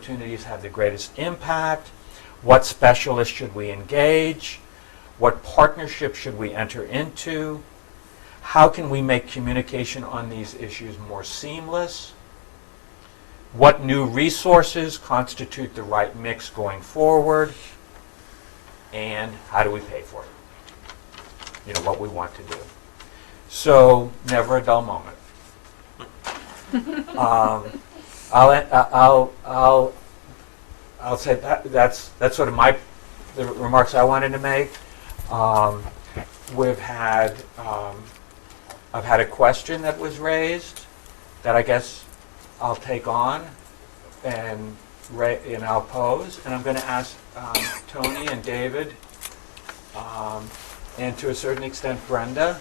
opportunities have the greatest impact? What specialists should we engage? What partnerships should we enter into? How can we make communication on these issues more seamless? What new resources constitute the right mix going forward? And how do we pay for it? You know, what we want to do. So, never a dull moment. I'll say that's sort of the remarks I wanted to make. I've had a question that was raised that I guess I'll take on and I'll pose, and I'm going to ask Tony and David, and to a certain extent Brenda,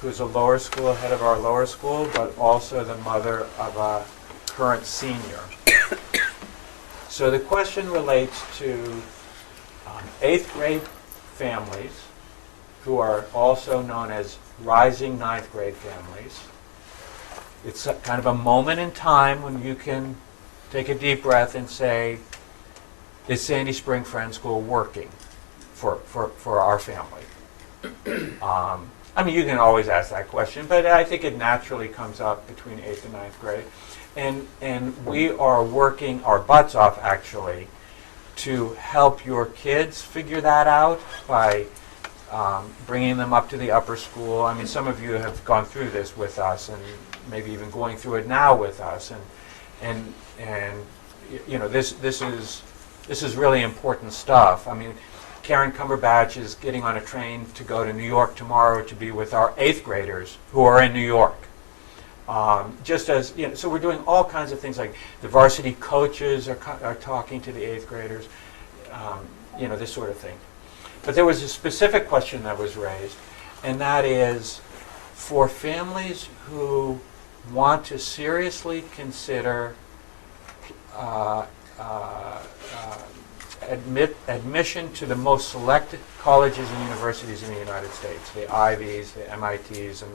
who's a lower school head of our lower school, but also the mother of a current senior. So the question relates to 8th grade families, who are also known as rising 9th grade families. It's kind of a moment in time when you can take a deep breath and say, is Sandy Spring Friends School working for our family? I mean, you can always ask that question, but I think it naturally comes up between 8th and 9th grade. And we are working our butts off, actually, to help your kids figure that out by bringing them up to the upper school. I mean, some of you have gone through this with us, and maybe even going through it now with us. And you know, this is really important stuff. I mean, Karen Cumberbatch is getting on a train to go to New York tomorrow to be with our 8th graders who are in New York. Just as, you know, so we're doing all kinds of things, like the varsity coaches are talking to the 8th graders, you know, this sort of thing. But there was a specific question that was raised, and that is for families who want to seriously consider admission to the most selected colleges and universities in the United States, the Ivies, the MITs, and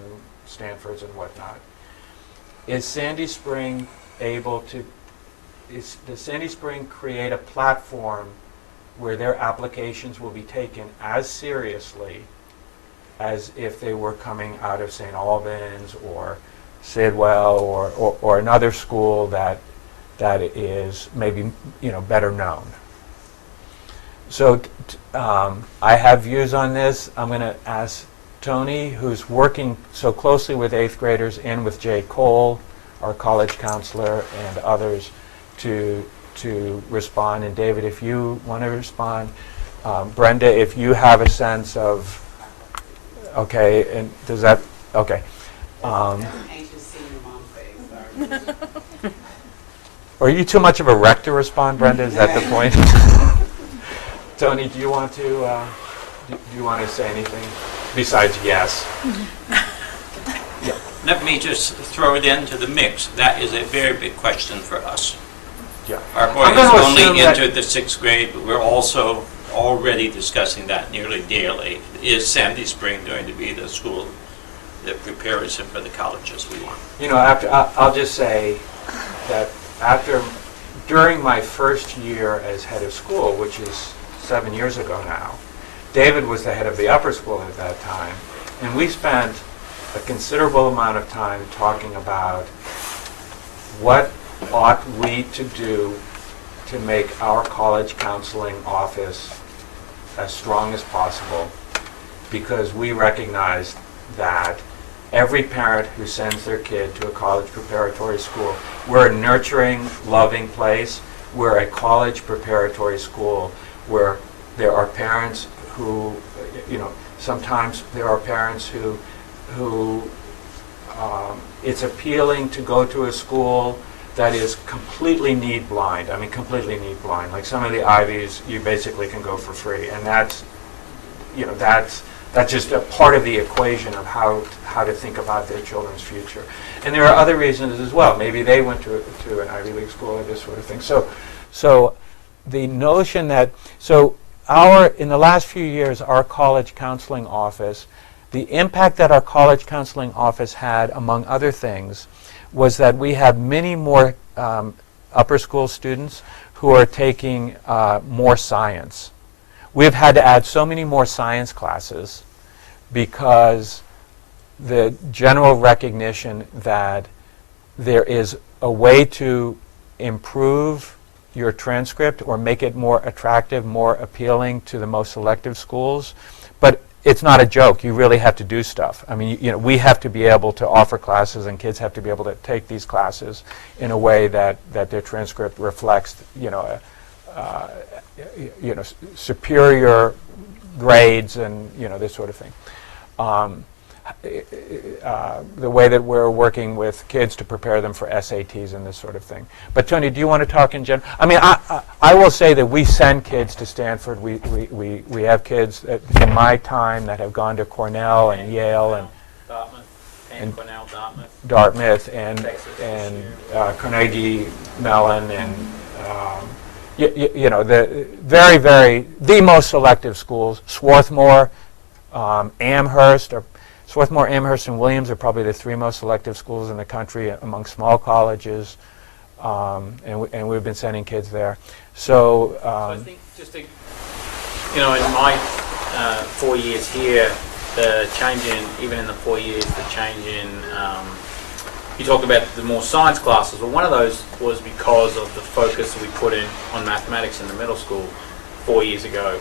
Stanfords and whatnot. Is Sandy Spring able to, does Sandy Spring create a platform where their applications will be taken as seriously as if they were coming out of St. Albans or Sidwell or another school that is maybe, you know, better known? So I have views on this. I'm going to ask Tony, who's working so closely with 8th graders, and with Jay Cole, our college counselor, and others, to respond. And David, if you want to respond. Brenda, if you have a sense of, okay, and does that, okay. Are you too much of a wreck to respond, Brenda? Is that the point? Tony, do you want to say anything besides yes? Yeah. Let me just throw it into the mix. That is a very big question for us. Yeah. Our boy has only entered the 6th grade, but we're also already discussing that nearly daily. Is Sandy Spring going to be the school that prepares him for the colleges we want? You know, I'll just say that during my first year as head of school, which is 7 years ago now, David was the head of the upper school at that time, and we spent a considerable amount of time talking about what ought we to do to make our college counseling office as strong as possible, because we recognized that every parent who sends their kid to a college preparatory school, we're a nurturing, loving place. We're a college preparatory school where there are parents who, you know, sometimes there are parents who it's appealing to go to a school that is completely need blind. I mean, completely need blind. Like some of the Ivies, you basically can go for free, and that's, you know, that's just a part of the equation of how to think about their children's future. And there are other reasons as well. Maybe they went to an Ivy League school or this sort of thing. So the notion that, in the last few years, our college counseling office, the impact that our college counseling office had, among other things, was that we have many more upper school students who are taking more science. We've had to add so many more science classes because the general recognition that there is a way to improve your transcript or make it more attractive, more appealing to the most selective schools. But it's not a joke. You really have to do stuff. I mean, you know, we have to be able to offer classes, and kids have to be able to take these classes in a way that their transcript reflects, superior grades and, this sort of thing. The way that we're working with kids to prepare them for SATs and this sort of thing. But Tony, do you want to talk in general? I mean, I will say that we send kids to Stanford. We have kids in my time that have gone to Cornell and Yale and Cornell, Dartmouth and Carnegie Mellon and the most selective schools. Swarthmore, Amherst, and Williams are probably the three most selective schools in the country among small colleges, and we've been sending kids there. So I think in my 4 years here, the change even in the 4 years, the change in, you talked about the more science classes. Well, one of those was because of the focus that we put in on mathematics in the middle school 4 years ago.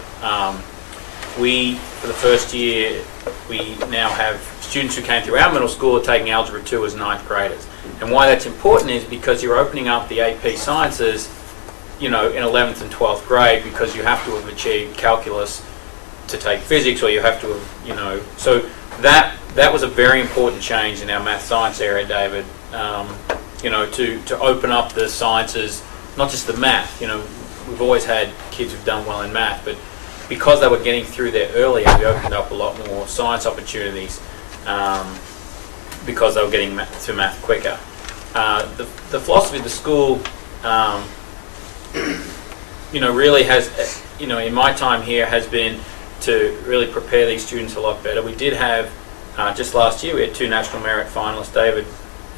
For the first year, we now have students who came through our middle school are taking Algebra 2 as ninth graders. And why that's important is because you're opening up the AP sciences, in 11th and 12th grade, because you have to have achieved calculus to take physics, or you have to have, so that was a very important change in our math science area, David, to open up the sciences, not just the math. We've always had kids who've done well in math, but because they were getting through there earlier, we opened up a lot more science opportunities because they were getting through math quicker. The philosophy of the school, really has, in my time here, has been to really prepare these students a lot better. We did have, just last year, we had 2 National Merit finalists. David,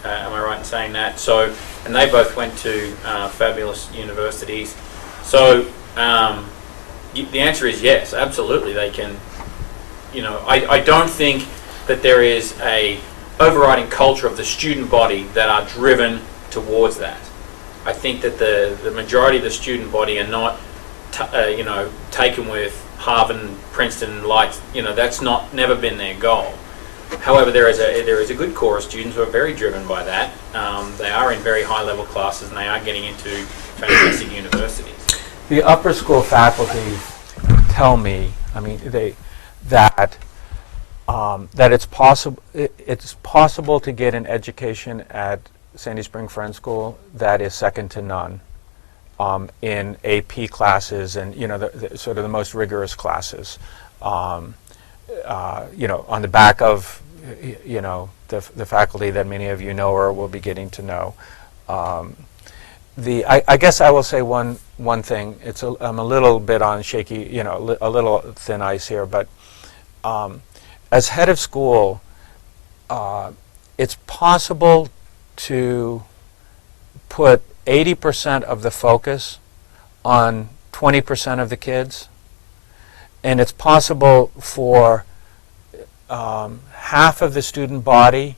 am I right in saying that? So, and they both went to fabulous universities. So, the answer is yes, absolutely. They can, I don't think that there is a overriding culture of the student body that are driven towards that. I think that the majority of the student body are not, taken with Harvard and Princeton lights. That's never been their goal. However, there is a good core of students who are very driven by that. They are in very high level classes, and they are getting into fantastic universities. The upper school faculty tell me, that it's possible to get an education at Sandy Spring Friends School that is second to none in AP classes and the sort of the most rigorous classes. On the back of the faculty that many of you know or will be getting to know. I guess I will say one thing. I'm a little bit on shaky, a little thin ice here, but as head of school, it's possible to put 80% of the focus on 20% of the kids, and it's possible for half of the student body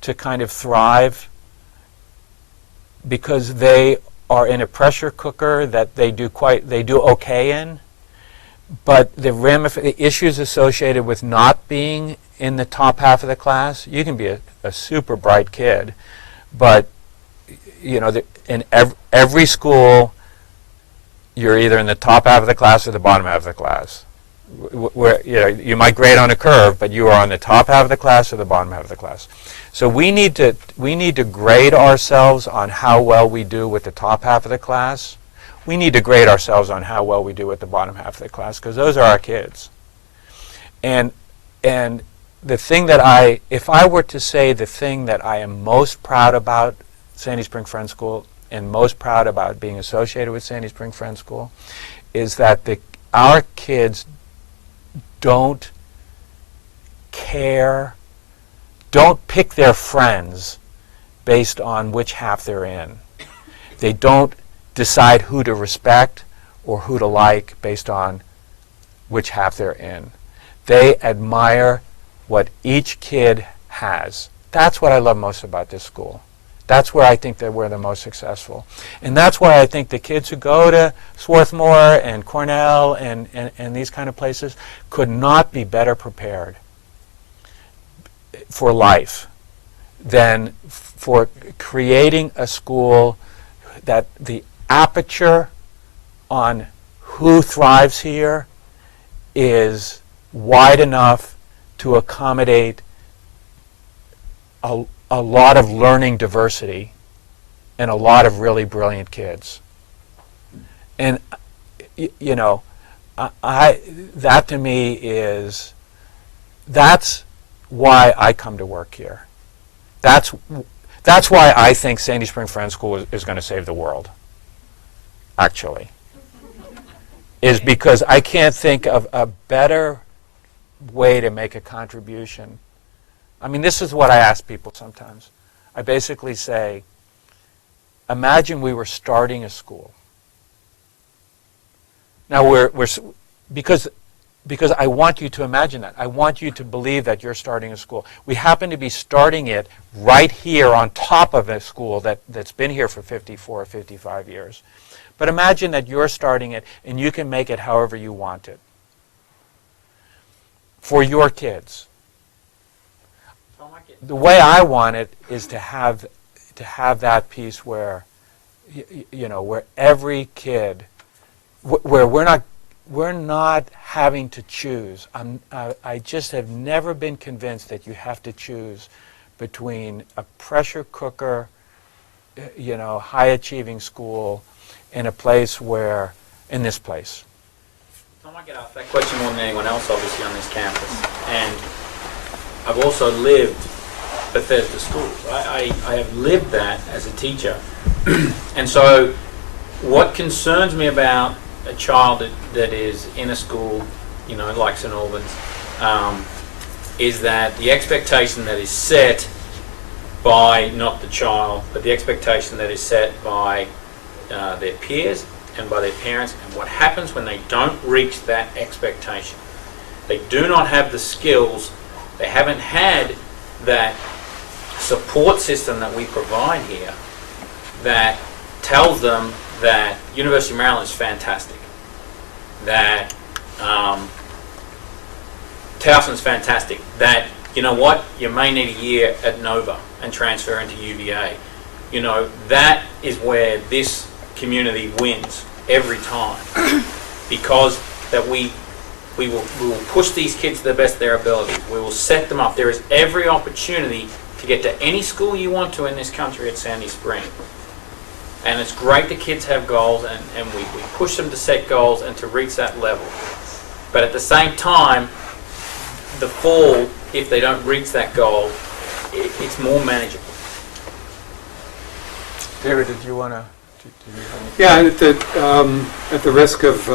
to kind of thrive because they are in a pressure cooker that they do okay in, but the issues associated with not being in the top half of the class, you can be a super bright kid, but in every school, you're either in the top half of the class or the bottom half of the class. Where you might grade on a curve, but you are on the top half of the class or the bottom half of the class. So we need to grade ourselves on how well we do with the top half of the class. We need to grade ourselves on how well we do with the bottom half of the class, because those are our kids. And the thing that if I were to say the thing that I am most proud about Sandy Spring Friends School and most proud about being associated with Sandy Spring Friends School is that our kids don't pick their friends based on which half they're in. They don't decide who to respect or who to like based on which half they're in. They admire what each kid has. That's what I love most about this school. That's where I think that we're the most successful. And that's why I think the kids who go to Swarthmore and Cornell and these kind of places could not be better prepared for life than for creating a school that the aperture on who thrives here is wide enough to accommodate a lot of learning diversity and a lot of really brilliant kids. And, you know, that to me is, that's why I come to work here. That's why I think Sandy Spring Friends School is going to save the world, actually. Is because I can't think of a better way to make a contribution. I mean, this is what I ask people sometimes. I basically say, imagine we were starting a school. Now because I want you to imagine that. I want you to believe that you're starting a school. We happen to be starting it right here on top of a school that's been here for 54 or 55 years. But imagine that you're starting it and you can make it however you want it. For your kids. The way I want it is to have that piece where, you know, where every kid, where we're not having to choose. I just have never been convinced that you have to choose between a pressure cooker, you know, high achieving school and a place where, in this place. Tom, I get asked that question more than anyone else, obviously, on this campus. And I've also lived Bethesda schools. I have lived that as a teacher. And so what concerns me about a child that is in a school, you know, like St. Albans, is that the expectation that is set by not the child, but the expectation that is set by their peers and by their parents, and what happens when they don't reach that expectation. They do not have the skills, they haven't had that support system that we provide here that tells them that University of Maryland is fantastic, that Towson's fantastic, that, you know what, you may need a year at Nova and transfer into UVA. You know, that is where this community wins every time, because that we will push these kids to the best of their abilities. We will set them up. There is every opportunity to get to any school you want to in this country at Sandy Spring. And it's great that kids have goals, and we push them to set goals and to reach that level. But at the same time, the fall, if they don't reach that goal, it's more manageable. David, did you want to? Yeah, and at the risk of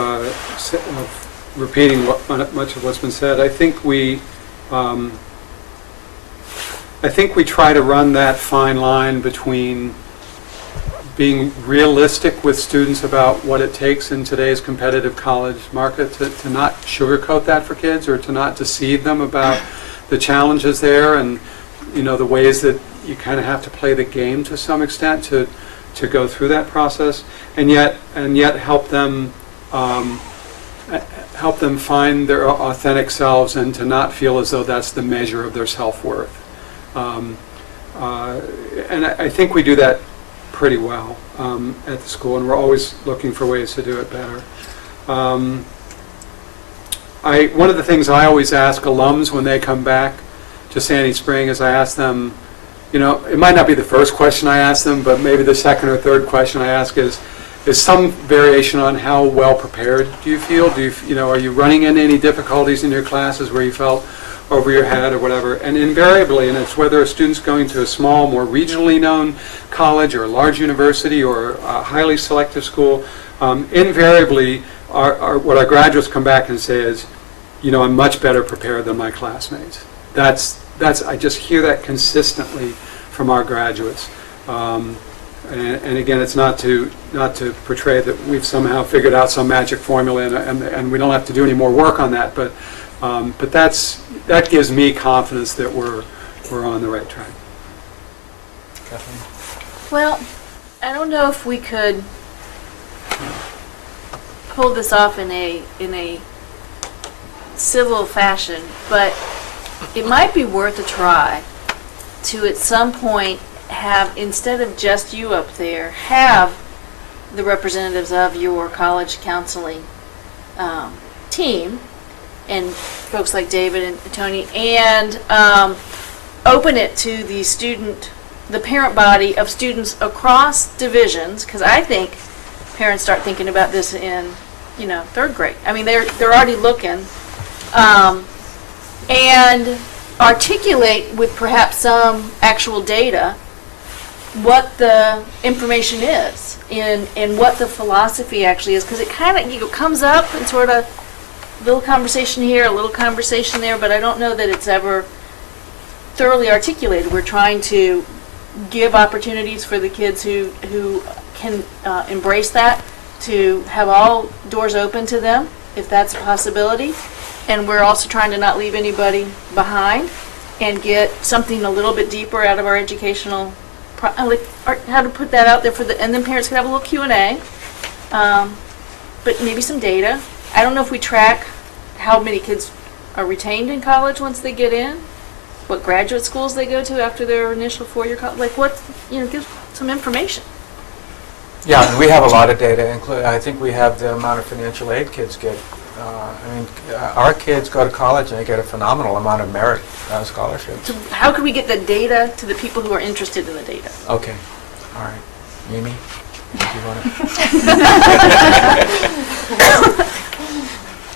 repeating much of what's been said, I think we try to run that fine line between being realistic with students about what it takes in today's competitive college market, to not sugarcoat that for kids, or to not deceive them about the challenges there, and, you know, the ways that you kind of have to play the game to some extent to go through that process, and yet help them find their authentic selves, and to not feel as though that's the measure of their self-worth. And I think we do that pretty well at the school, and we're always looking for ways to do it better. One of the things I always ask alums when they come back to Sandy Spring is I ask them, you know, it might not be the first question I ask them, but maybe the second or third question I ask is some variation on how well prepared do you feel? Are you running into any difficulties in your classes where you felt over your head or whatever? And invariably, and it's whether a student's going to a small, more regionally known college or a large university or a highly selective school, invariably what our graduates come back and say is, you know, I'm much better prepared than my classmates. I just hear that consistently from our graduates. And again, it's not to portray that we've somehow figured out some magic formula, and we don't have to do any more work on that. But that gives me confidence that we're on the right track. Kathleen? Well, I don't know if we could pull this off in a civil fashion, but it might be worth a try to at some point have, instead of just you up there, have the representatives of your college counseling team and folks like David and Tony, and open it to the parent body of students across divisions, because I think parents start thinking about this in, third grade. I mean, they're already looking, and articulate with perhaps some actual data what the information is and what the philosophy actually is, because it kind of comes up in sort of little conversation here, a little conversation there, but I don't know that it's ever thoroughly articulated. We're trying to give opportunities for the kids who can embrace that, to have all doors open to them, if that's a possibility. And we're also trying to not leave anybody behind and get something a little bit deeper out of our educational, how to put that out there and then parents can have a little Q&A, but maybe some data. I don't know if we track how many kids are retained in college once they get in, what graduate schools they go to after their initial four-year college, give some information. Yeah, and we have a lot of data. I think we have the amount of financial aid kids get. Our kids go to college and they get a phenomenal amount of merit scholarships. So how can we get the data to the people who are interested in the data? Okay, all right. Mimi, do you want to?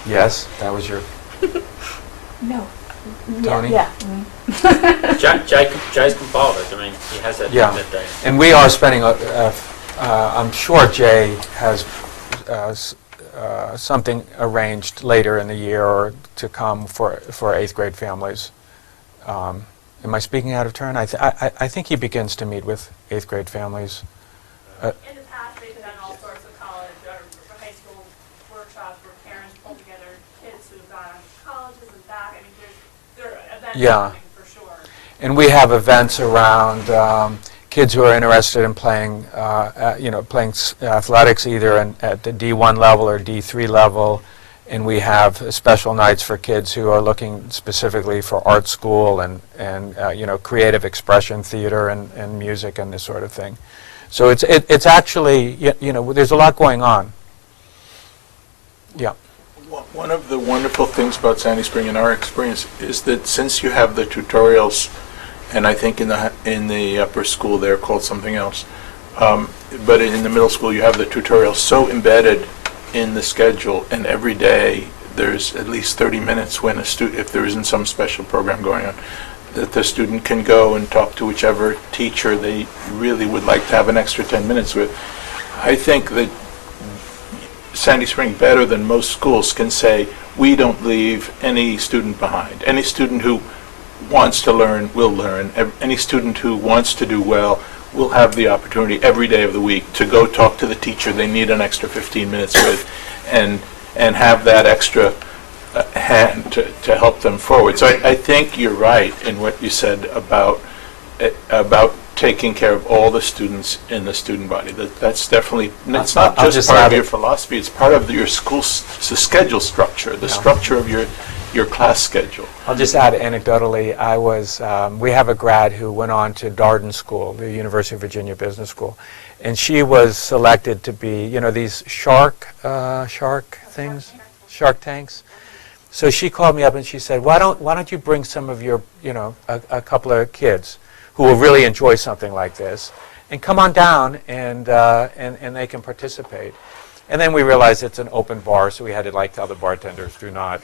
Yes, that was your. No. Tony? Yeah. Jay's compiled it. I mean, he has that, Yeah. that data. And we are spending, I'm sure Jay has something arranged later in the year or to come for 8th grade families. Am I speaking out of turn? I think he begins to meet with 8th grade families. In the past, they've done all sorts of college or high school workshops where parents pull together kids who've gone on to colleges and back. I mean, there are events happening for sure. And we have events around kids who are interested in playing, playing athletics either at the D1 level or D3 level. And we have special nights for kids who are looking specifically for art school and creative expression theater and music and this sort of thing. So it's actually, there's a lot going on. Yeah. One of the wonderful things about Sandy Spring in our experience is that since you have the tutorials, and I think in the upper school they're called something else, but in the middle school you have the tutorials so embedded in the schedule, and every day there's at least 30 minutes when if there isn't some special program going on, that the student can go and talk to whichever teacher they really would like to have an extra 10 minutes with. I think that Sandy Spring, better than most schools, can say, we don't leave any student behind. Any student who wants to learn will learn. Any student who wants to do well will have the opportunity every day of the week to go talk to the teacher they need an extra 15 minutes with and have that extra hand to help them forward. So I think you're right in what you said about taking care of all the students in the student body. That's definitely, it's not just part of your philosophy, it's part of your school schedule structure, the structure of your class schedule. I'll just add anecdotally, we have a grad who went on to Darden School, the University of Virginia Business School, and she was selected to be, these shark tanks. So she called me up and she said, why don't you bring some of your, a couple of kids who will really enjoy something like this, and come on down and they can participate. And then we realized it's an open bar, so we had to tell the bartenders, do not,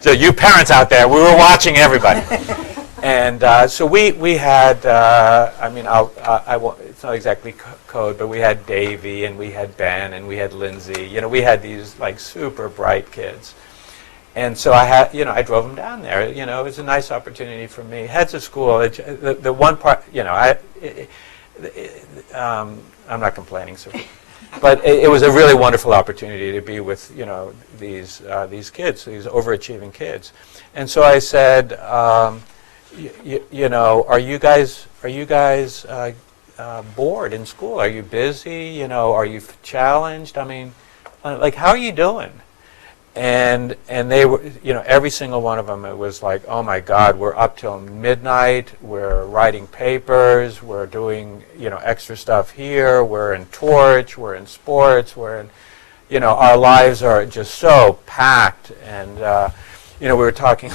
So you parents out there, we were watching everybody. And so we had, I won't, it's not exactly code, but we had Davey and we had Ben and we had Lindsay. We had these super bright kids. And so I drove them down there. It was a nice opportunity for me. Heads of school, the one part, I'm not complaining, so, but it was a really wonderful opportunity to be with, you know, these kids, these overachieving kids. And so I said, you know, are you guys bored in school? Are you busy? You know, are you challenged? I mean, like, how are you doing? And they were, you know, every single one of them, it was like, oh my God, we're up till midnight, we're writing papers, we're doing, you know, extra stuff here, we're in torch, we're in sports, we're in, you know, our lives are just so packed. And, you know, we were talking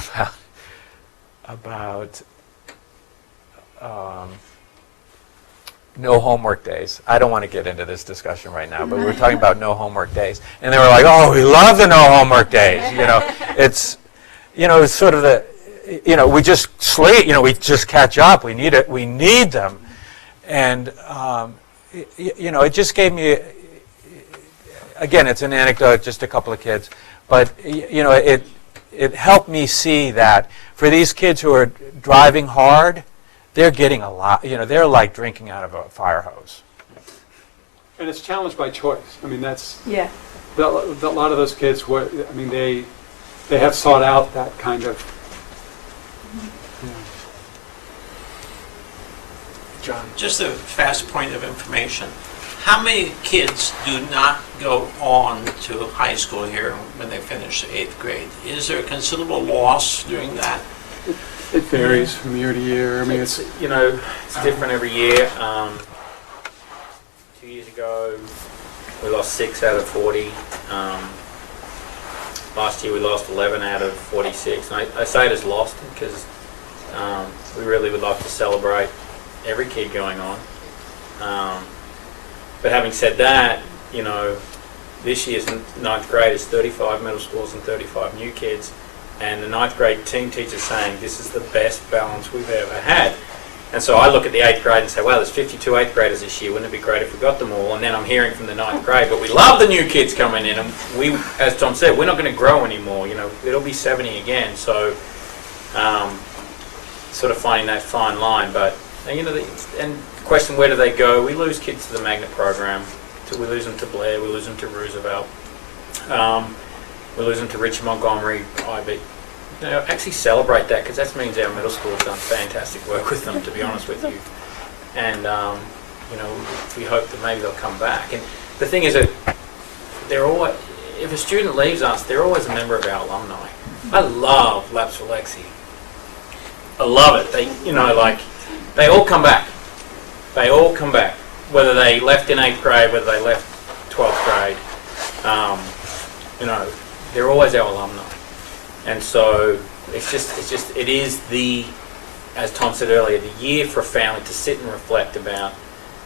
about no homework days. I don't want to get into this discussion right now, but we were talking about no homework days. And they were like, oh, we love the no homework days. You know, it's sort of the, you know, we just sleep, you know, we just catch up. We need it. We need them. And, you know, it just gave me, again, it's an anecdote, just a couple of kids, but, you know, it helped me see that for these kids who are driving hard, they're getting a lot, you know, they're like drinking out of a fire hose. And it's challenged by choice. I mean, that's, Yeah. a lot of those kids, I mean, they have sought out that kind of, you know. John? Just a fast point of information. How many kids do not go on to high school here when they finish the 8th grade? Is there a considerable loss during that? It varies from year to year. I mean, it's, You know, it's different every year. 2 years ago, we lost 6 out of 40. Last year, we lost 11 out of 46. And I say it as lost because we really would like to celebrate every kid going on. But having said that, you know, this year's 9th grade is 35 middle schools and 35 new kids. And the 9th grade team teacher's saying this is the best balance we've ever had. And so I look at the 8th grade and say, wow, there's 52 8th graders this year. Wouldn't it be great if we got them all? And then I'm hearing from the 9th grade, but we love the new kids coming in. And we, as Tom said, we're not going to grow anymore. You know, it'll be 70 again. So sort of finding that fine line. But, you know, and the question, where do they go? We lose kids to the magnet program. We lose them to Blair. We lose them to Roosevelt. We lose them to Richard Montgomery, IB. You know, actually celebrate that, because that means our middle school has done fantastic work with them, to be honest with you. And, you know, we hope that maybe they'll come back. And the thing is that they're always, if a student leaves us, they're always a member of our alumni. I love Laps for Lexi. I love it. They, you know, like, they all come back. They all come back. Whether they left in 8th grade, whether they left 12th grade, you know, they're always our alumni. And so it is the, as Tom said earlier, the year for a family to sit and reflect about,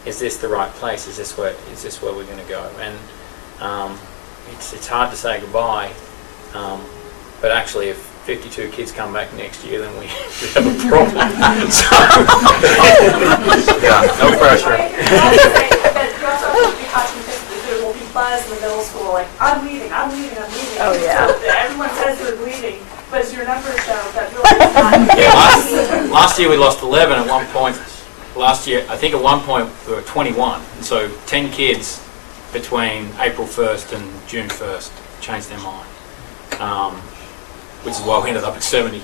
is this the right place? Is this where we're going to go? And it's hard to say goodbye, but actually if 52 kids come back next year, then we have a problem. Yeah, no pressure. There will be buzz in the middle school, like, I'm leaving. Oh, yeah. So everyone says they're leaving, but as your numbers show, that really is not. Yeah, last year we lost 11 at one point. Last year, I think at one point we were 21. And so 10 kids between April 1st and June 1st changed their mind. Which is why we ended up at 70.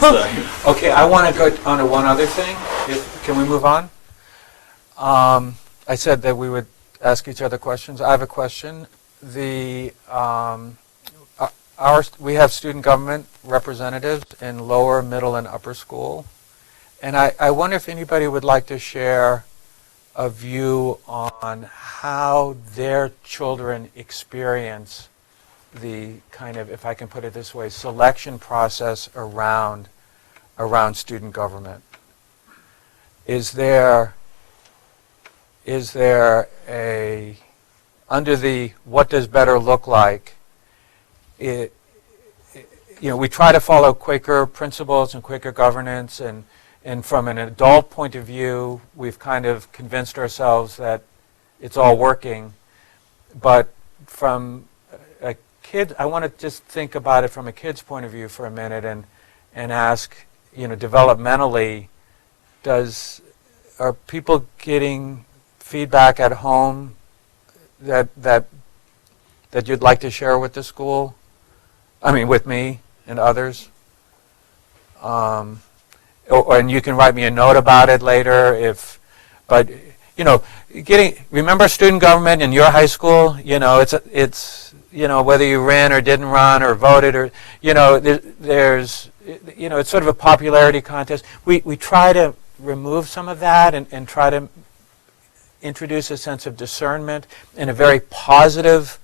So. Okay, I want to go on to one other thing. Can we move on? I said that we would ask each other questions. I have a question. We have student government representatives in lower, middle, and upper school. And I wonder if anybody would like to share a view on how their children experience the kind of, if I can put it this way, selection process around student government. Is there a, under the what does better look like, you know, we try to follow Quaker principles and Quaker governance, and from an adult point of view, we've kind of convinced ourselves that it's all working. But from a kid, I want to just think about it from a kid's point of view for a minute and ask, you know, developmentally, are people getting feedback at home that you'd like to share with the school? I mean, with me and others? And you can write me a note about it later but remember student government in your high school? It's whether you ran or didn't run or voted or, there's, it's sort of a popularity contest. We try to remove some of that and try to introduce a sense of discernment and a very positive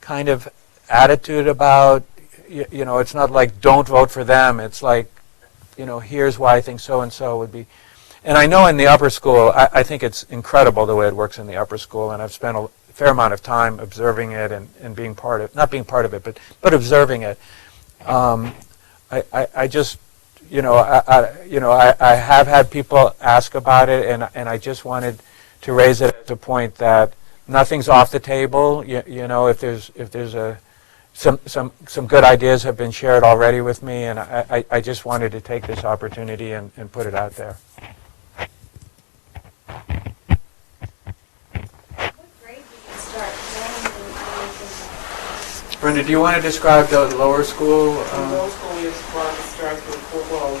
kind of attitude about, it's not like don't vote for them. It's like, here's why I think so-and-so would be. And I know in the upper school, I think it's incredible the way it works in the upper school, and I've spent a fair amount of time observing it and being part of, not being part of it, but observing it. I just, I have had people ask about it, and I just wanted to raise it at the point that nothing's off the table. If there's some good ideas have been shared already with me, and I just wanted to take this opportunity and put it out there. Brenda, do you want to describe the lower school? Lower school is Spark starts with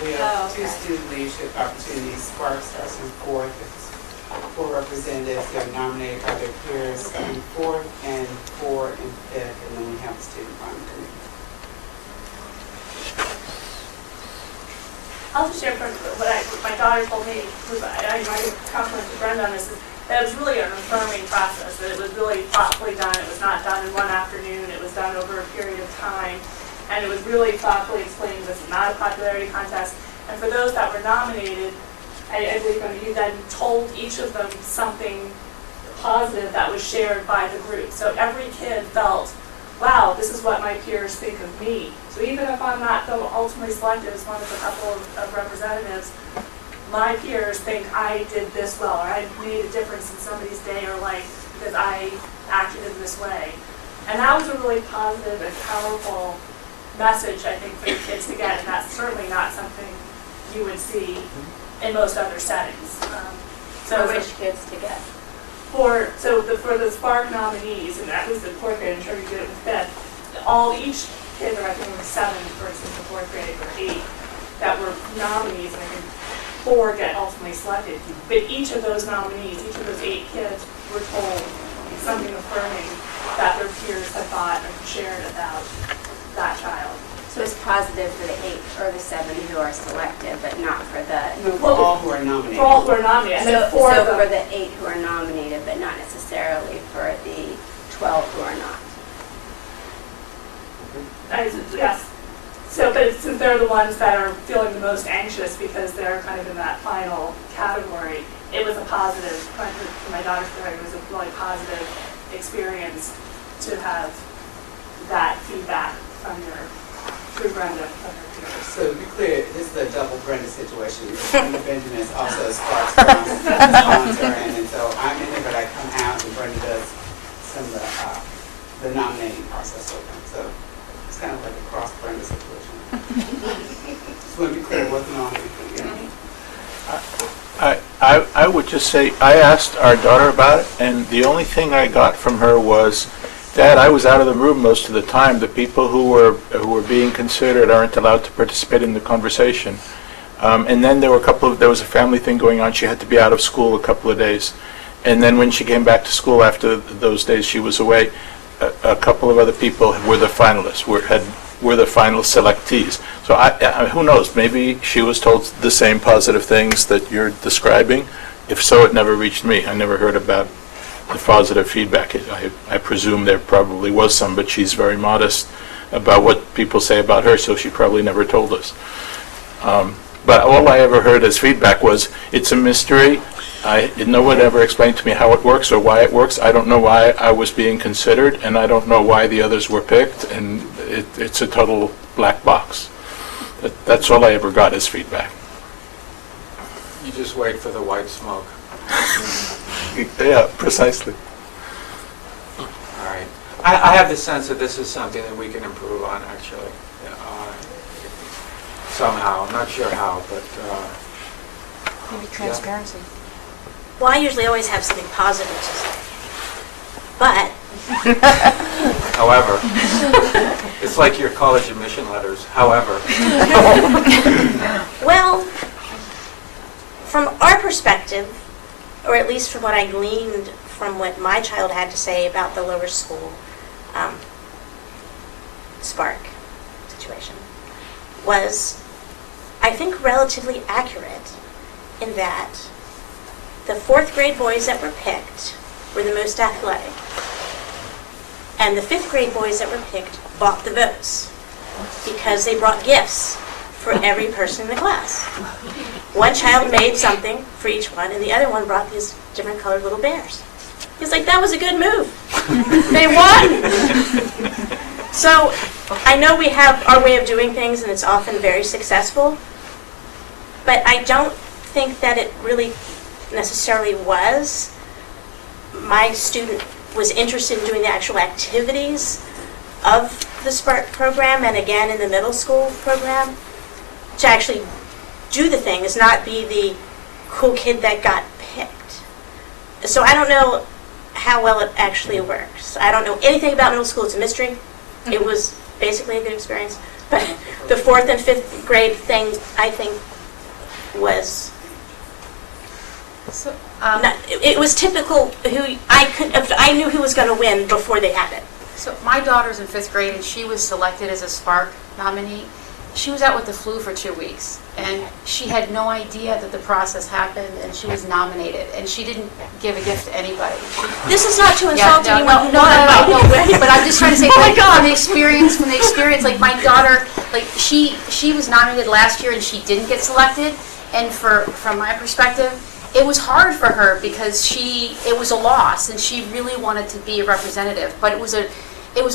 we have two student leadership opportunities. Spark starts in fourth. Four representatives that are nominated by their peers in fourth and four in fifth, and then we have the student body committee. I'll just share what my daughter told me, was I compliment to Brenda on this, is that it was really an affirming process, that it was really thoughtfully done. It was not done in one afternoon. It was done over a period of time. And it was really thoughtfully explained this is not a popularity contest. And for those that were nominated, I believe you then told each of them something positive that was shared by the group. So every kid felt, wow, this is what my peers think of me. So even if I'm not ultimately selected as one of a couple of representatives, my peers think I did this well, or I made a difference in somebody's day or life because I acted in this way. And that was a really positive and powerful message, I think, for the kids to get, and that's certainly not something you would see in most other settings. So which kids to get? For the Spark nominees, and that was the fourth grade, I'm sure you did it with fifth, each kid, or I think there were 7, for instance, in fourth grade, or 8, that were nominees, and I think 4 get ultimately selected. But each of those nominees, each of those 8 kids were told something affirming that their peers had thought and shared about that child. So it's positive for the 8 or the 7 who are selected, but not for the... No, for all who are nominated. For all who are nominated. And then So for for the 8 who are nominated, but not necessarily for the 12 who are not. Yes. So, but since they're the ones that are feeling the most anxious because they're kind of in that final category, it was a positive, for my daughter's story, it was a really positive experience to have that feedback through Brenda, from her peers. So to be clear, this is a double Brenda situation. Brenda Benjamin is also a Spark sponsor, and so I'm in there, but I come out and Brenda does some of the nominating process with them. So it's kind of like a cross Brenda situation. Just want to be clear, it wasn't on anything. I would just say, I asked our daughter about it, and the only thing I got from her was, Dad, I was out of the room most of the time. The people who were being considered aren't allowed to participate in the conversation. And then there was a family thing going on. She had to be out of school a couple of days. And then when she came back to school after those days she was away, a couple of other people were the finalists, were the final selectees. So who knows, maybe she was told the same positive things that you're describing. If so, it never reached me. I never heard about the positive feedback. I presume there probably was some, but she's very modest about what people say about her, so she probably never told us. But all I ever heard as feedback was, it's a mystery. No one ever explained to me how it works or why it works. I don't know why I was being considered, and I don't know why the others were picked, and it's a total black box. That's all I ever got as feedback. You just wait for the white smoke. Yeah, precisely. All right. I have the sense that this is something that we can improve on, actually, somehow. I'm not sure how, but... Maybe transparency. Well, I usually always have something positive to say. But However, it's like your college admission letters, however. Well, from our perspective, or at least from what I gleaned from what my child had to say about the lower school Spark situation, was, I think, relatively accurate in that the 4th grade boys that were picked were the most athletic, and the 5th grade boys that were picked bought the votes because they brought gifts for every person in the class. One child made something for each one, and the other one brought these different colored little bears. He's like, that was a good move. They won. So I know we have our way of doing things, and it's often very successful, but I don't think that it really necessarily was. My student was interested in doing the actual activities of the Spark program, and again in the middle school program, to actually do the things, not be the cool kid that got picked. So I don't know how well it actually works. I don't know anything about middle school. It's a mystery. It was basically a good experience. But the 4th and 5th grade thing, I think, was So, it was typical. Who I knew who was going to win before they had it. so my daughter's in 5th grade, and she was selected as a Spark nominee. She was out with the flu for 2 weeks, and she had no idea that the process happened, and she was nominated, and she didn't give a gift to anybody. This is not to Yeah, insult no, anyone who no, won. but I'm just trying to say, like, from the experience, like my daughter, like she was nominated last year and she didn't get selected, and from my perspective, it was hard for her because it was a loss, and she really wanted to be a representative, but it was a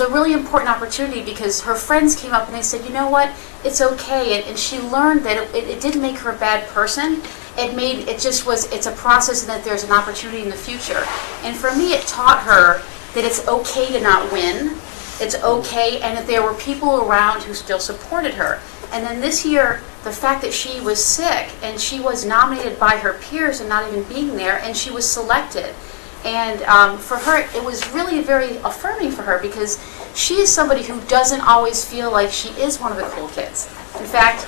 really important opportunity because her friends came up and they said, you know what, it's okay, and she learned that it didn't make her a bad person. It's a process, and that there's an opportunity in the future. And for me, it taught her that it's okay to not win, it's okay, and that there were people around who still supported her. And then this year, the fact that she was sick and she was nominated by her peers and not even being there, and she was selected. And for her, it was really very affirming for her because she is somebody who doesn't always feel like she is one of the cool kids. In fact,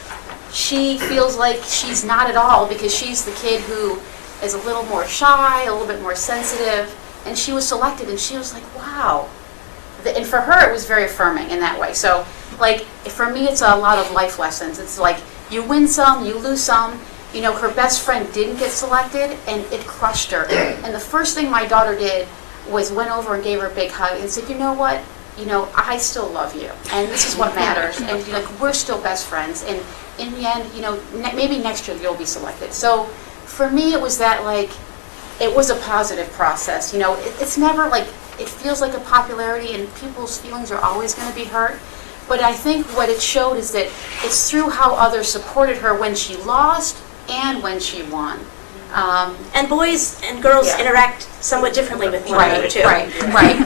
she feels like she's not at all because she's the kid who is a little more shy, a little bit more sensitive, and she was selected, and she was like, wow. And for her, it was very affirming in that way. So, like, for me, it's a lot of life lessons. It's like, you win some, you lose some. You know, her best friend didn't get selected, and it crushed her. And the first thing my daughter did was went over and gave her a big hug and said, you know what? You know, I still love you, and this is what matters. And, you know, we're still best friends. And in the end, you know, maybe next year you'll be selected. So for me, it was that, like, it was a positive process. You know, it's never like, it feels like a popularity, and people's feelings are always going to be hurt. But I think what it showed is that it's through how others supported her when she lost and when she won. And boys and girls Yeah. interact somewhat differently with one another, too. Right.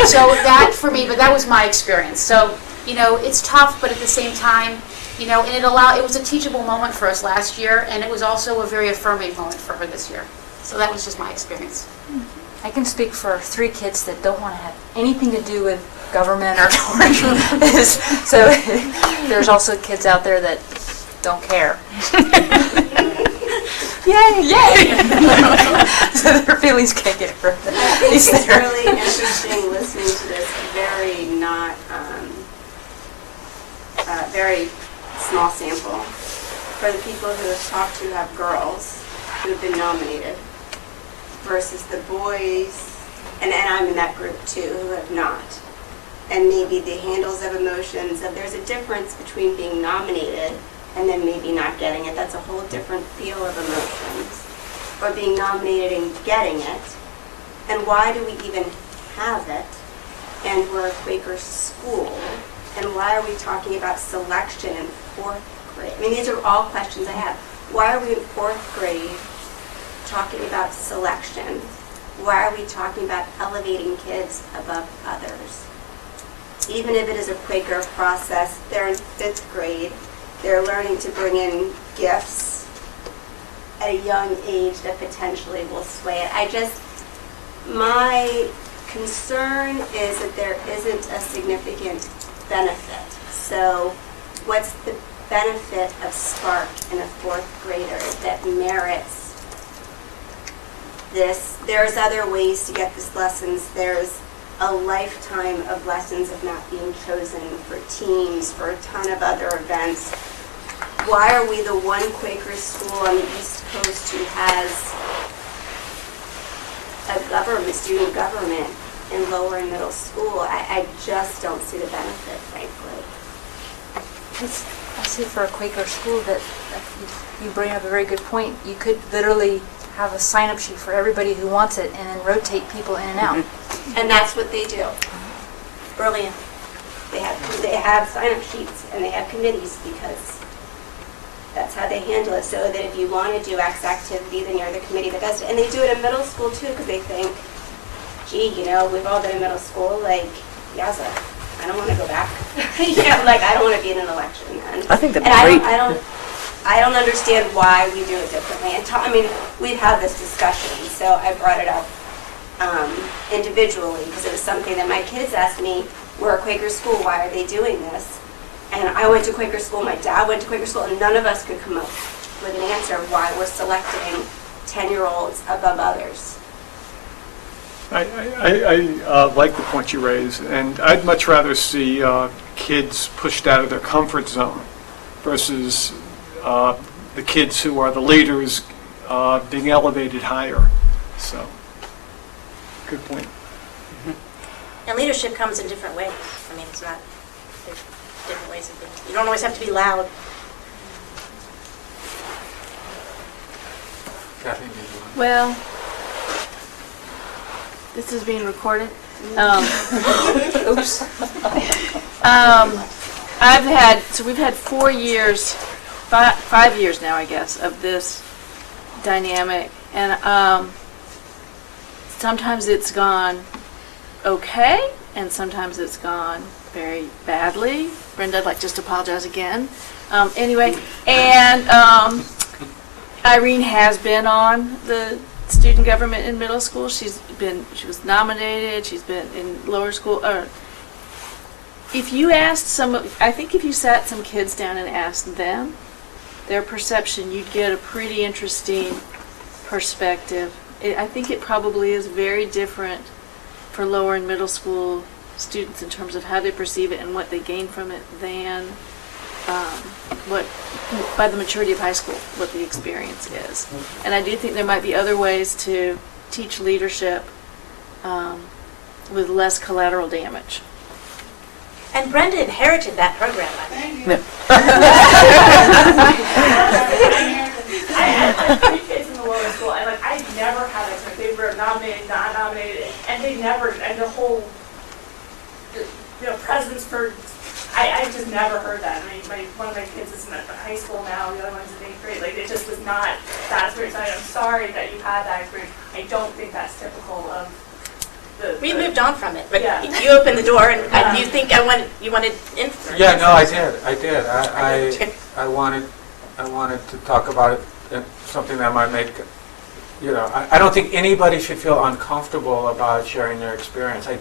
So that, for me, but that was my experience. So, you know, it's tough, but at the same time, you know, and it was a teachable moment for us last year, and it was also a very affirming moment for her this year. So that was just my experience. I can speak for 3 kids that don't want to have anything to do with government or so there's also kids out there that don't care. Yay! So their feelings can't get hurt. I think it's really interesting listening to this very small sample for the people who have talked to have girls who have been nominated versus the boys, and I'm in that group too, who have not. And maybe the handles of emotions, that there's a difference between being nominated and then maybe not getting it. That's a whole different feel of emotions. Or being nominated and getting it. And why do we even have it? And we're a Quaker school. And why are we talking about selection in 4th grade? I mean, these are all questions I have. Why are we in 4th grade talking about selection? Why are we talking about elevating kids above others? Even if it is a Quaker process, they're in 5th grade. They're learning to bring in gifts at a young age that potentially will sway it. My concern is that there isn't a significant benefit. So what's the benefit of Spark in a fourth grader that merits this? There's other ways to get these lessons. There's a lifetime of lessons of not being chosen for teams, for a ton of other events. Why are we the one Quaker school on the East Coast who has a student government in lower and middle school? I just don't see the benefit, frankly. I see for a Quaker school that you bring up a very good point. You could literally have a sign-up sheet for everybody who wants it and then rotate people in and out. And that's what they do. Brilliant. They have sign-up sheets and they have committees because that's how they handle it. So that if you want to do X activity, then you're the committee that does it. And they do it in middle school too because they think, gee, we've all been in middle school, yowza, I don't want to go back. I don't want to be in an election. I think that'd be and great. I don't understand why we do it differently. And we've had this discussion, so I brought it up individually because it was something that my kids asked me, we're a Quaker school, why are they doing this? And I went to Quaker school, my dad went to Quaker school, and none of us could come up with an answer of why we're selecting 10-year-olds above others. I like the point you raise, and I'd much rather see kids pushed out of their comfort zone versus the kids who are the leaders being elevated higher. So, good point. And leadership comes in different ways. It's not, there's different ways of being. You don't always have to be loud. Kathy, did you want- Well, this is being recorded. Oops. We've had 4 years, 5 years now, I guess, of this dynamic, and sometimes it's gone okay, and sometimes it's gone very badly. Brenda, I'd like just to apologize again. Anyway, and Irene has been on the student government in middle school. She was nominated. She's been in lower school. If you asked I think if you sat some kids down and asked them their perception, you'd get a pretty interesting perspective. I think it probably is very different for lower and middle school students in terms of how they perceive it and what they gain from it than by the maturity of high school, what the experience is. And I do think there might be other ways to teach leadership with less collateral damage. And Brenda inherited that program, I think. I had 3 kids in the lower school, and I never had a choice. They were nominated, not nominated, and the whole, presence for, I just never heard that. One of my kids is in high school now, the other one's in 8th grade. It just was not that experience. I'm sorry that you had that experience. I don't think that's typical of We moved on from it, but Yeah. you opened the door, and you think you wanted influence. Yeah, no, I did. I wanted to talk about it, something that might make, I don't think anybody should feel uncomfortable about sharing their experience. And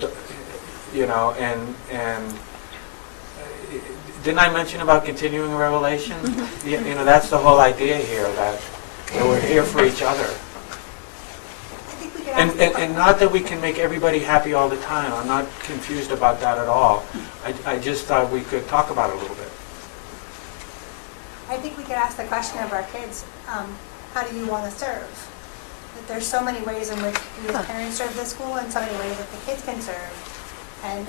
didn't I mention about continuing revelation? That's the whole idea here, that we're here for each other. And not that we can make everybody happy all the time. I'm not confused about that at all. I just thought we could talk about it a little bit. I think we could ask the question of our kids, how do you want to serve? That there's so many ways in which we as parents serve the school and so many ways that the kids can serve. And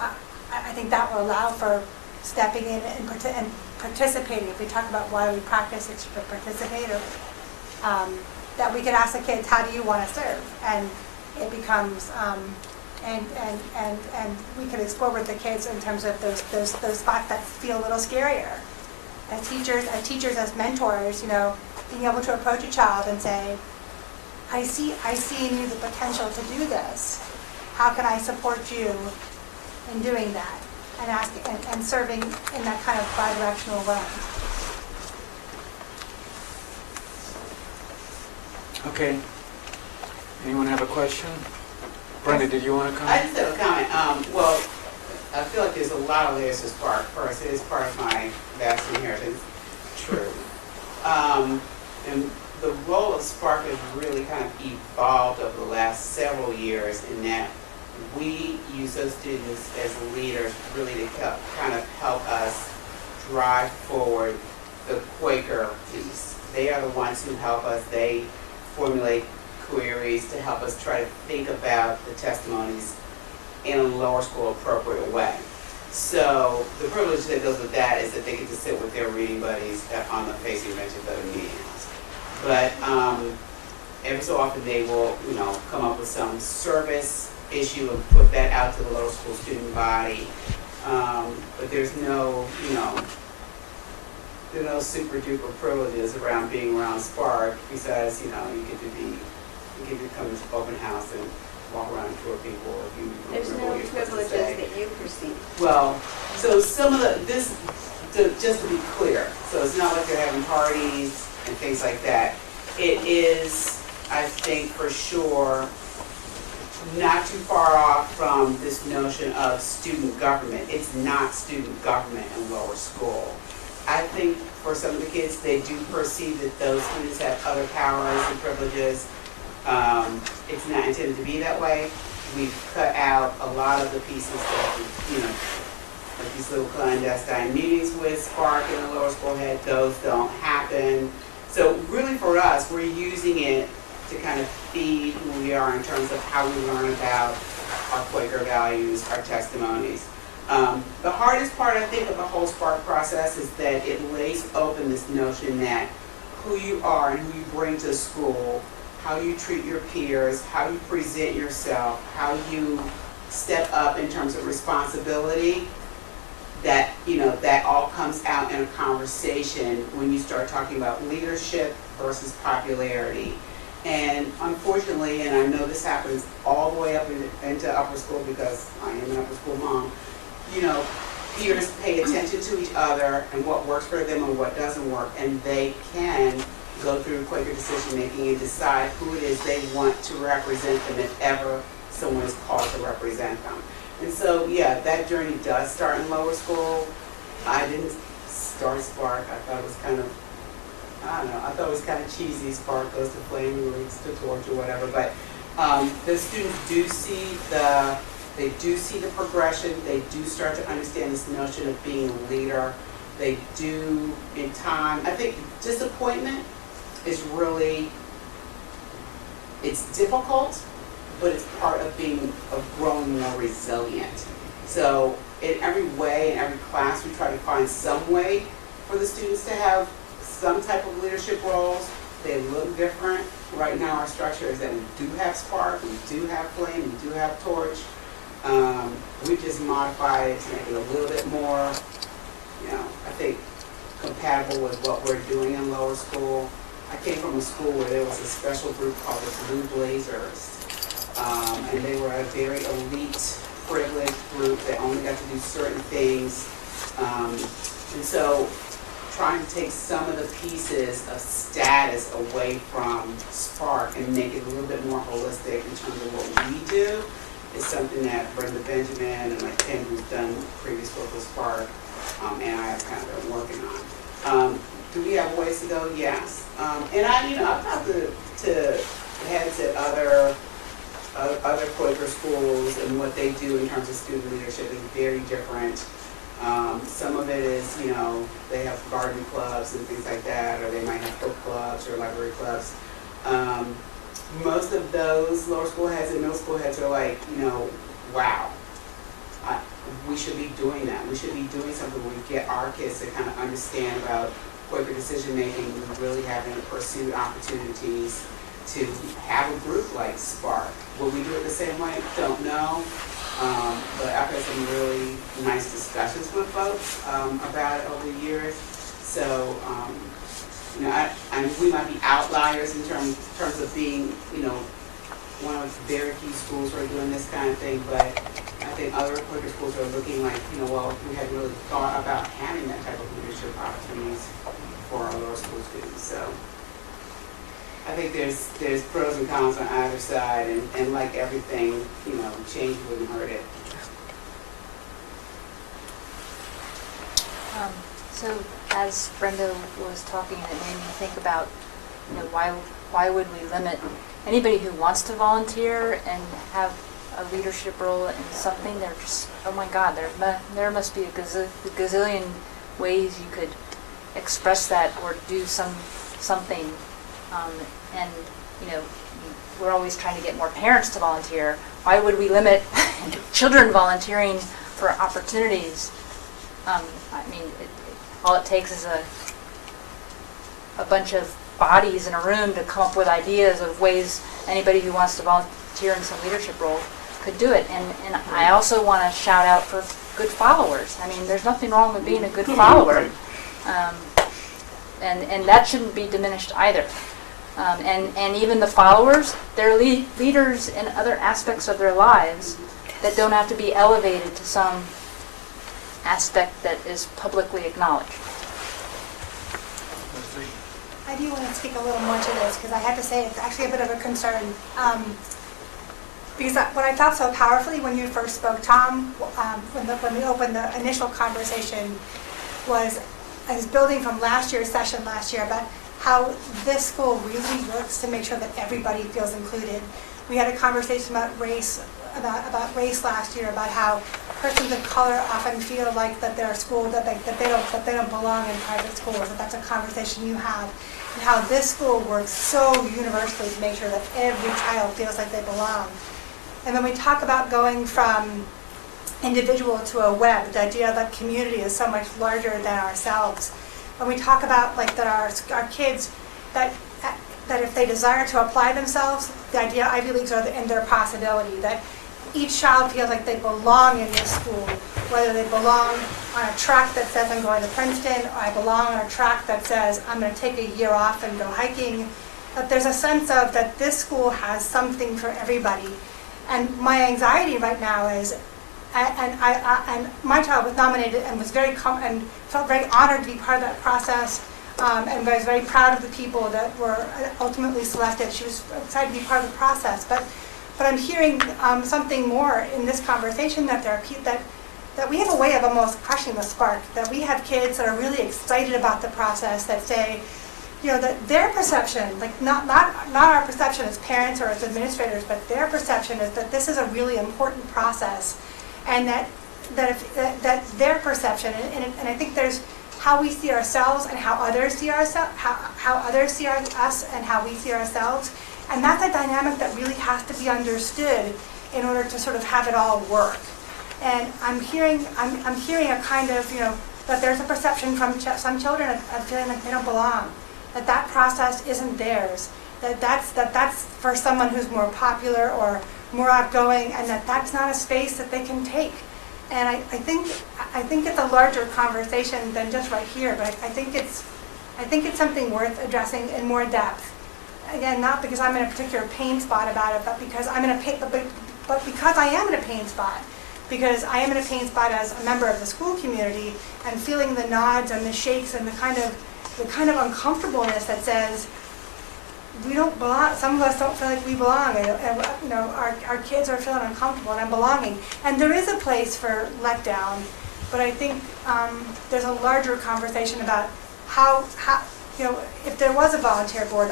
I think that will allow for stepping in and participating. If we talk about why we practice, it's to participate, or that we could ask the kids, how do you want to serve? And it becomes, and we could explore with the kids in terms of those spots that feel a little scarier. As teachers, as mentors, being able to approach a child and say, I see in you the potential to do this. How can I support you in doing that? And serving in that kind of bi-directional way. Okay. Anyone have a question? Brenda, did you want to I comment? just have a comment. Well, I feel like there's a lot of layers to Spark. First, it is part of my vast inheritance. True. And the role of Spark has really kind of evolved over the last several years in that we use those students as leaders really to kind of help us drive forward the Quaker piece. They are the ones who help us. They formulate queries to help us try to think about the testimonies in a lower school appropriate way. So the privilege that goes with that is that they get to sit with their reading buddies on the facing bench at the meetings. But every so often they will, come up with some service issue and put that out to the lower school student body. But there's no, there are no super duper privileges around being around Spark besides, you get to come to open house and walk around and tour people if you There's remember no what you're supposed to privileges say. that you perceive. Well, so some of just to be clear, so it's not like they're having parties and things like that. It is, I think, for sure, not too far off from this notion of student government. It's not student government in lower school. I think for some of the kids, they do perceive that those students have other powers and privileges. It's not intended to be that way. We've cut out a lot of the pieces that, like these little clandestine meetings with Spark in the lower school head, those don't happen. So really for us, we're using it to kind of feed who we are in terms of how we learn about our Quaker values, our testimonies. The hardest part, I think, of the whole Spark process is that it lays open this notion that who you are and who you bring to school, how you treat your peers, how you present yourself, how you step up in terms of responsibility, that, that all comes out in a conversation when you start talking about leadership versus popularity. And unfortunately, and I know this happens all the way up into upper school because I am an upper school mom, peers pay attention to each other and what works for them and what doesn't work, and they can go through Quaker decision making and decide who it is they want to represent them if ever someone is called to represent them. And so, yeah, that journey does start in lower school. I didn't start Spark. I thought it was kind of, I thought it was kind of cheesy. Spark goes to Flaming Roots to Torch or whatever. But the students do see the progression. They do start to understand this notion of being a leader. They do, in time, I think disappointment is really, it's difficult, but it's part of growing more resilient. So in every way, in every class, we try to find some way for the students to have some type of leadership roles. They look different. Right now our structure is that we do have Spark, we do have Flame, we do have Torch. We just modified it to make it a little bit more, I think, compatible with what we're doing in lower school. I came from a school where there was a special group called the Blue Blazers. And they were a very elite, privileged group that only got to do certain things. And so trying to take some of the pieces of status away from Spark and make it a little bit more holistic in terms of what we do is something that Brenda Benjamin and Tim, who's done previous work with Spark, and I have kind of been working on. Do we have ways to go? Yes. And I've talked to heads at other Quaker schools, and what they do in terms of student leadership is very different. Some of it is, they have garden clubs and things like that, or they might have book clubs or library clubs. Most of those lower school heads and middle school heads are like, wow, we should be doing that. We should be doing something where we get our kids to kind of understand about Quaker decision making and really having to pursue opportunities to have a group like Spark. Will we do it the same way? Don't know. But I've had some really nice discussions with folks about it over the years. So, we might be outliers in terms of being, one of very few schools who are doing this kind of thing, but I think other Quaker schools are looking like, well, we hadn't really thought about having that type of leadership opportunities for our lower school students. So I I think there's pros and cons on either side, and like everything, change wouldn't hurt it. So as Brenda was talking, it made me think about, why would we limit anybody who wants to volunteer and have a leadership role in something? They're just, oh my God, there must be a gazillion ways you could express that or do something. And we're always trying to get more parents to volunteer. Why would we limit children volunteering for opportunities? All it takes is a bunch of bodies in a room to come up with ideas of ways anybody who wants to volunteer in some leadership role could do it. And I also want to shout out for good followers. There's nothing wrong with being a good follower. And that shouldn't be diminished either. And even the followers, they're leaders in other aspects of their lives that don't have to be elevated to some aspect that is publicly acknowledged. I do want to speak a little more to this because I have to say it's actually a bit of a concern. Because what I felt so powerfully when you first spoke, Tom, when we opened the initial conversation, was I was building from last year's session last year about how this school really works to make sure that everybody feels included. We had a conversation about race last year, about how persons of color often feel like that their school that they don't belong in private schools. That's a conversation you have, and how this school works so universally to make sure that every child feels like they belong. And when we talk about going from individual to a web, the idea that community is so much larger than ourselves. When we talk about that our kids, that if they desire to apply themselves, the idea Ivy Leagues are in their possibility, that each child feels like they belong in this school, whether they belong on a track that says I'm going to Princeton, or I belong on a track that says I'm going to take a year off and go hiking, that there's a sense of that this school has something for everybody. And my anxiety right now is, and my child was nominated and was and felt very honored to be part of that process, and was very proud of the people that were ultimately selected. She was excited to be part of the process, but I'm hearing something more in this conversation, that there are that we have a way of almost crushing the spark. That we have kids that are really excited about the process, that say, that their perception, not our perception as parents or as administrators, but their perception is that this is a really important process, and that their perception, and I think there's how we see ourselves and how others see ourselves, how others see us and how we see ourselves, and that's a dynamic that really has to be understood in order to sort of have it all work. And I'm hearing a kind of that there's a perception from some children of feeling like they don't belong. That process isn't theirs, that's for someone who's more popular or more outgoing, and that's not a space that they can take. And I think it's a larger conversation than just right here, but I think it's something worth addressing in more depth. Again, not because I'm in a particular pain spot about it, but because I am in a pain spot. Because I am in a pain spot as a member of the school community, and feeling the nods and the shakes and the kind of uncomfortableness that says we don't belong. Some of us don't feel like we belong, and our kids are feeling uncomfortable and unbelonging. And there is a place for letdown, but I think there's a larger conversation about how if there was a volunteer board,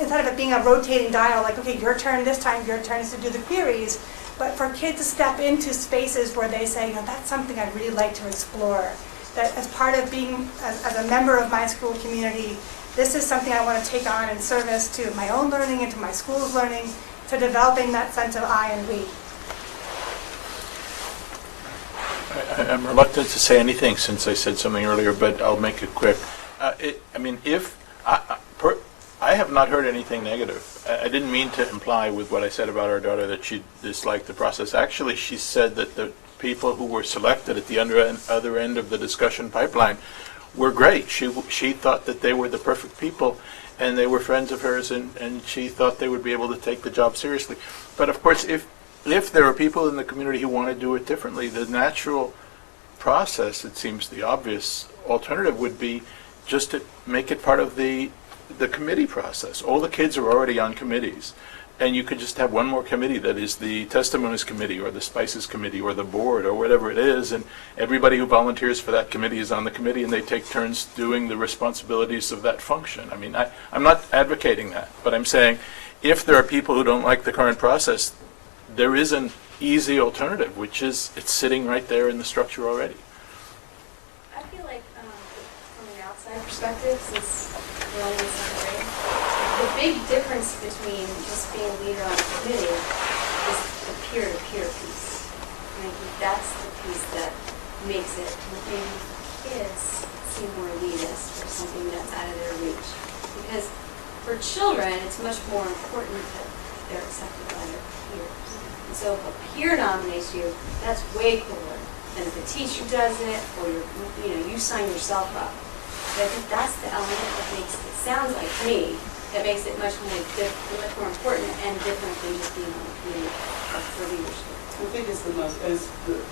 instead of it being a rotating dial, like, okay, your turn this time, your turn is to do the queries, but for kids to step into spaces where they say, that's something I'd really like to explore. That as part of being, as a member of my school community, this is something I want to take on in service to my own learning and to my school's learning, to developing that sense of I and we. I'm reluctant to say anything since I said something earlier, but I'll make it quick. I have not heard anything negative. I didn't mean to imply with what I said about our daughter that she disliked the process. Actually, she said that the people who were selected at the other end of the discussion pipeline were great. She thought that they were the perfect people, and they were friends of hers, and she thought they would be able to take the job seriously. But of course, if there are people in the community who want to do it differently, the natural process, it seems the obvious alternative would be just to make it part of the the committee process. All the kids are already on committees. And you could just have one more committee that is the testimonies committee or the spices committee or the board or whatever it is, and everybody who volunteers for that committee is on the committee and they take turns doing the responsibilities of that function. I mean, I'm not advocating that, but I'm saying if there are people who don't like the current process, there is an easy alternative, which is it's sitting right there in the structure already. I feel like from an outside perspective, since we're only in second grade, the big difference between just being a leader on a committee is the peer-to-peer piece. And I think that's the piece that makes it maybe kids seem more elitist or something that's out of their reach. Because for children, it's much more important that they're accepted by their peers. And so if a peer nominates you, that's way cooler than if a teacher does it or you sign yourself up. But I think that's the element that makes it sounds like to me that makes it much more important and different than just being on a committee for leadership. I think it's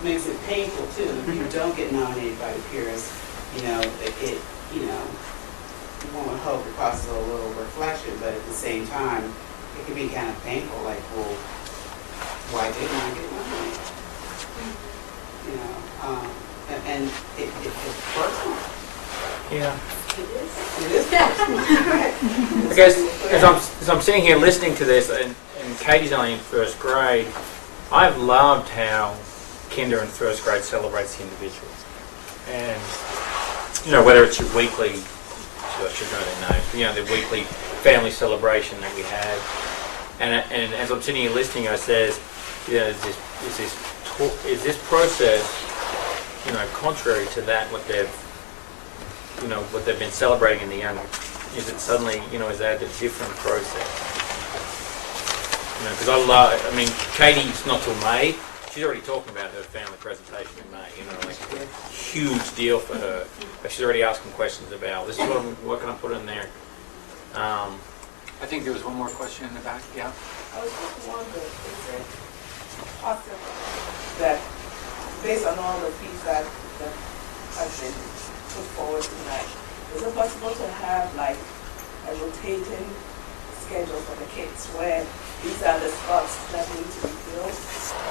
makes it painful too. If you don't get nominated by the peers, you want to hope it causes a little reflection, but at the same time, it can be kind of painful, like, well, why didn't I get nominated? And it's personal. Yeah. It is personal. Because as I'm sitting here listening to this, and Katie's only in first grade, I've loved how kinder and first grade celebrates the individual. And, whether it's your weekly, I should know their names, the weekly family celebration that we have. And as I'm sitting here listening, I says, is this process, contrary to that, what they've been celebrating in the younger? Is it suddenly, is that a different process? Because Katie's not till May. She's already talking about her family presentation in May, huge deal for her. But she's already asking questions about, this is what can I put in there? I think there was one more question in the back, yeah? I was just wondering, is it possible that, based on all the feedback that has been put forward tonight, is it possible to have like a rotating schedule for the kids where these are the spots that need to be filled,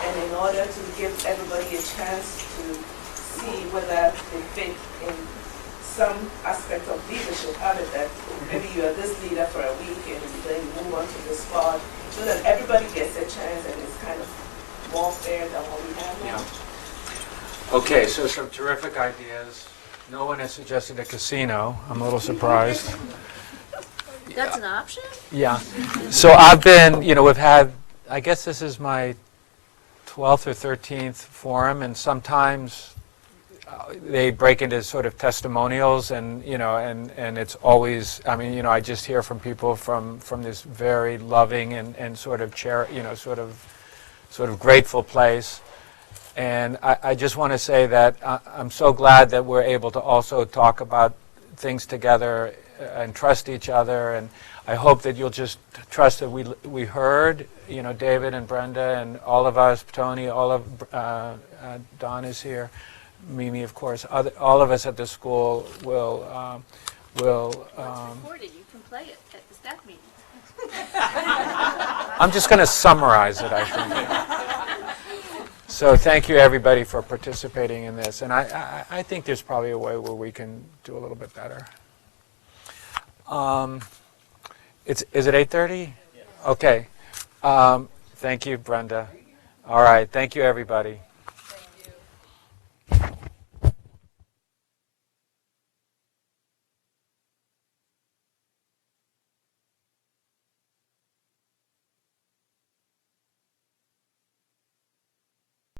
and in order to give everybody a chance to see whether they fit in some aspect of leadership, other than maybe you are this leader for a week and then you move on to this spot, so that everybody gets a chance and it's kind of more fair than what we have now. Yeah. Okay, so some terrific ideas. No one has suggested a casino. I'm a little surprised. That's an option? Yeah. So I've been, we've had, I guess this is my 12th or 13th forum, and sometimes they break into sort of testimonials, and and it's always, I just hear from people from this very loving and sort of sort of grateful place. And I just want to say that I'm so glad that we're able to also talk about things together and trust each other. And I hope that you'll just trust that we heard, David and Brenda and all of us, Tony, all of Don is here, Mimi, of course. All of us at the school will. It's recorded. You can play it at the staff meeting. I'm just going to summarize it, I think. So thank you, everybody, for participating in this. And I think there's probably a way where we can do a little bit better. Is it 8:30? Yeah. Okay. Thank you, Brenda. All right. Thank you, everybody.